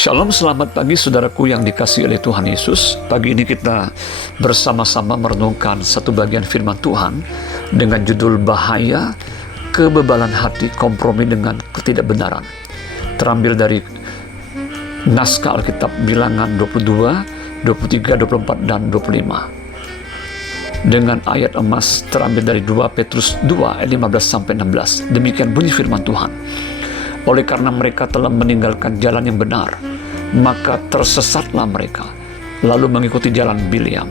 Shalom, selamat pagi saudaraku yang dikasihi oleh Tuhan Yesus. Pagi ini kita bersama-sama merenungkan satu bagian firman Tuhan dengan judul Bahaya Kebebalan Hati Kompromi dengan Ketidakbenaran. Terambil dari naskah Alkitab Bilangan 22, 23, 24, dan 25. Dengan ayat emas terambil dari 2 Petrus 2 ayat 15-16. Demikian bunyi firman Tuhan. Oleh karena mereka telah meninggalkan jalan yang benar, maka tersesatlah mereka, lalu mengikuti jalan Bileam,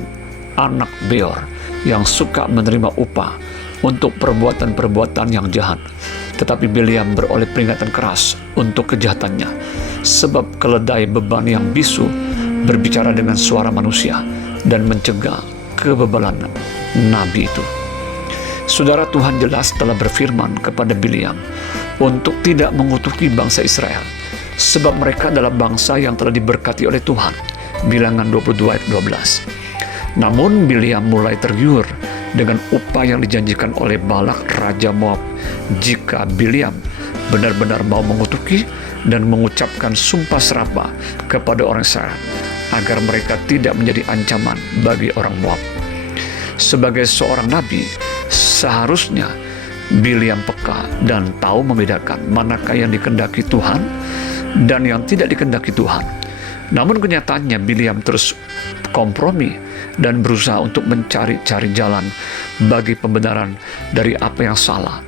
anak Beor, yang suka menerima upah untuk perbuatan-perbuatan yang jahat. Tetapi Bileam beroleh peringatan keras untuk kejahatannya, sebab keledai beban yang bisu berbicara dengan suara manusia dan mencegah kebebalan nabi itu. Saudara, Tuhan jelas telah berfirman kepada Bileam untuk tidak mengutuki bangsa Israel, sebab mereka adalah bangsa yang telah diberkati oleh Tuhan. Bilangan 22 ayat 12. Namun Bileam mulai tergiur dengan upah yang dijanjikan oleh Balak Raja Moab jika Bileam benar-benar mau mengutuki dan mengucapkan sumpah serapah kepada orang Israel, agar mereka tidak menjadi ancaman bagi orang Moab. Sebagai seorang nabi, seharusnya Bileam peka dan tahu membedakan manakah yang dikehendaki Tuhan dan yang tidak dikehendaki Tuhan. Namun kenyataannya Bileam terus kompromi dan berusaha untuk mencari-cari jalan bagi pembenaran dari apa yang salah.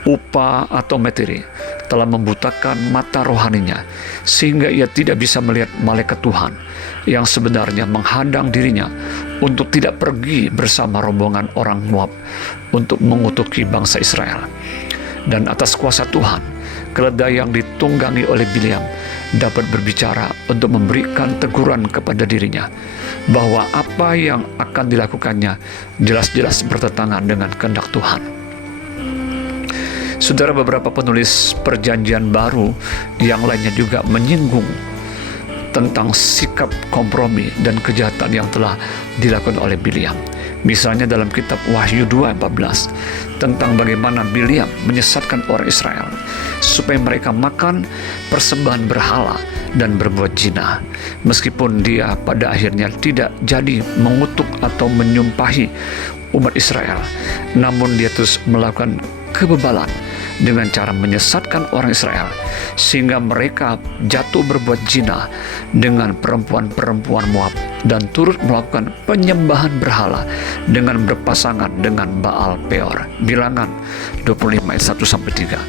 Upah atau materi telah membutakan mata rohaninya, sehingga ia tidak bisa melihat malaikat Tuhan yang sebenarnya menghadang dirinya untuk tidak pergi bersama rombongan orang Moab untuk mengutuki bangsa Israel. Dan atas kuasa Tuhan, keledai yang ditunggangi oleh Bileam dapat berbicara untuk memberikan teguran kepada dirinya bahwa apa yang akan dilakukannya jelas-jelas bertentangan dengan kehendak Tuhan. Saudara, beberapa penulis Perjanjian Baru yang lainnya juga menyinggung tentang sikap kompromi dan kejahatan yang telah dilakukan oleh Bileam. Misalnya dalam kitab Wahyu 2:14 tentang bagaimana Bileam menyesatkan orang Israel supaya mereka makan persembahan berhala dan berbuat zina. Meskipun dia pada akhirnya tidak jadi mengutuk atau menyumpahi umat Israel, namun dia terus melakukan kebebalan dengan cara menyesatkan orang Israel sehingga mereka jatuh berbuat zina dengan perempuan-perempuan Moab dan turut melakukan penyembahan berhala dengan berpasangan dengan Baal Peor. Bilangan 25 ayat 1-3.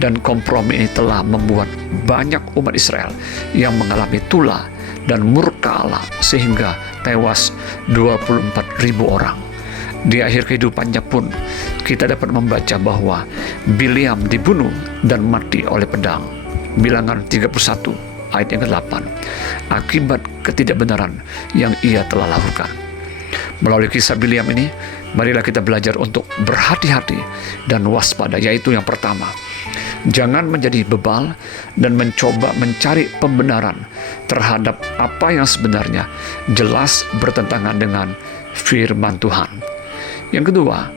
Dan kompromi ini telah membuat banyak umat Israel yang mengalami tulah dan murka Allah sehingga tewas 24.000 orang. Di akhir kehidupannya pun kita dapat membaca bahwa Bileam dibunuh dan mati oleh pedang. Bilangan 31 ayat yang ke-8 akibat ketidakbenaran yang ia telah lakukan. Melalui kisah Bileam ini, marilah kita belajar untuk berhati-hati dan waspada, yaitu yang pertama, jangan menjadi bebal dan mencoba mencari pembenaran terhadap apa yang sebenarnya jelas bertentangan dengan firman Tuhan. Yang kedua,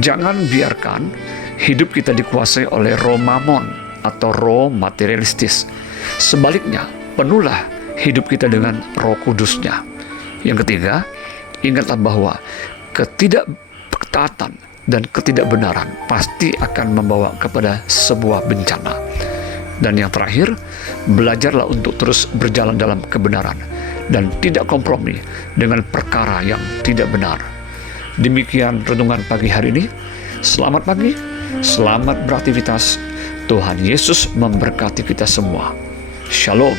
jangan biarkan hidup kita dikuasai oleh roh mamon atau roh materialistis. Sebaliknya, penuhlah hidup kita dengan Roh Kudusnya. Yang ketiga, ingatlah bahwa ketidaktaatan dan ketidakbenaran pasti akan membawa kepada sebuah bencana. Dan yang terakhir, belajarlah untuk terus berjalan dalam kebenaran dan tidak kompromi dengan perkara yang tidak benar. Demikian renungan pagi hari ini. Selamat pagi, selamat beraktivitas. Tuhan Yesus memberkati kita semua. Shalom.